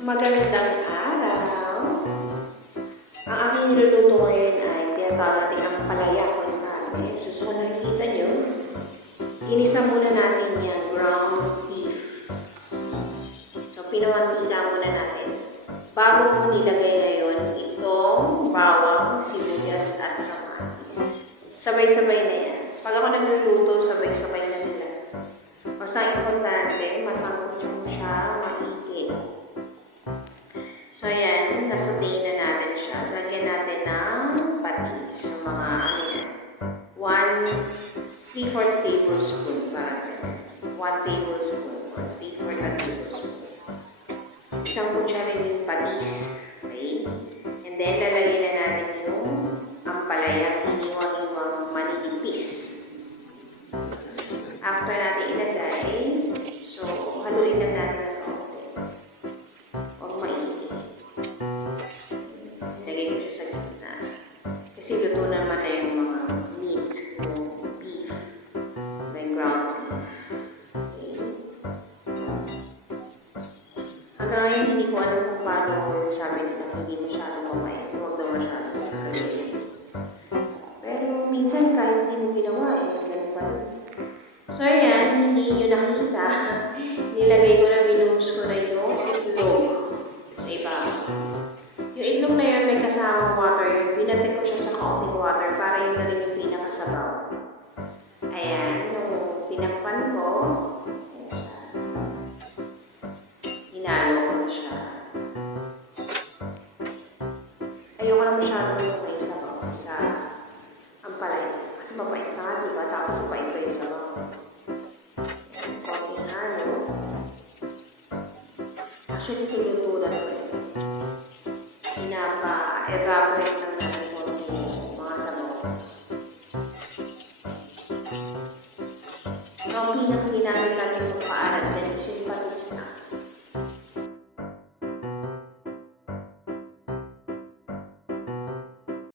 Magandang araw! Ang aking niluluto ngayon ay tinatawag natin ang palaya con carne. So kung nakikita nyo, inisa muna natin yan, ground beef. So pinamantika muna natin. Bago mo nilagay ngayon itong bawang, sibuyas at kamatis. Sabay-sabay na yan. Pag ako nagluluto, sabay-sabay na sila. Basta importante, masangkot mo siya, maigi. So, ayan, nasutiin na natin siya. Lagyan natin ng patis. So, mga ano yan. 3/4 tablespoon. Parang 1 tablespoon. 3/4 tablespoon. Isang kutsara yung patis. Okay? And then, lalagyan na natin yung ampalaya. Iniwang-iwang manipis. After natin ilagay, so, haluin na natin ang kaunti. Huwag maigi. Lagay ko siya sa gitna. Kasi luto naman na yung mga meat, yung beef, may ground beef. Okay. Hanggang ngayon, hindi ko alam kung paano sabi nila hindi masyadong mamaya. Huwag daw masyadong kagayin. Pero minsan kahit hindi mo ginawa, ganun pa rin. So, ayan, hindi nyo nakita. Nilagay ko na, binubos ko na yung itlog sa iba. Yung itlog na yun, may kasamang water. Binatik ko siya sa kaunting water para yun na rin yung pinakasabaw. Ayan, nung pinakpan ko, ayan siya. Hinalo ko na siya. Ayoko na masyadong yung may sabaw sa ampalaya. Kasi mapait na nga, diba? Tapos mapait pa yung sabaw. Konting halo. Actually, tinutulan ko yun. Pinapa-evaporate lang natin konting mga sabaw. So, ang pinang ginamit natin yung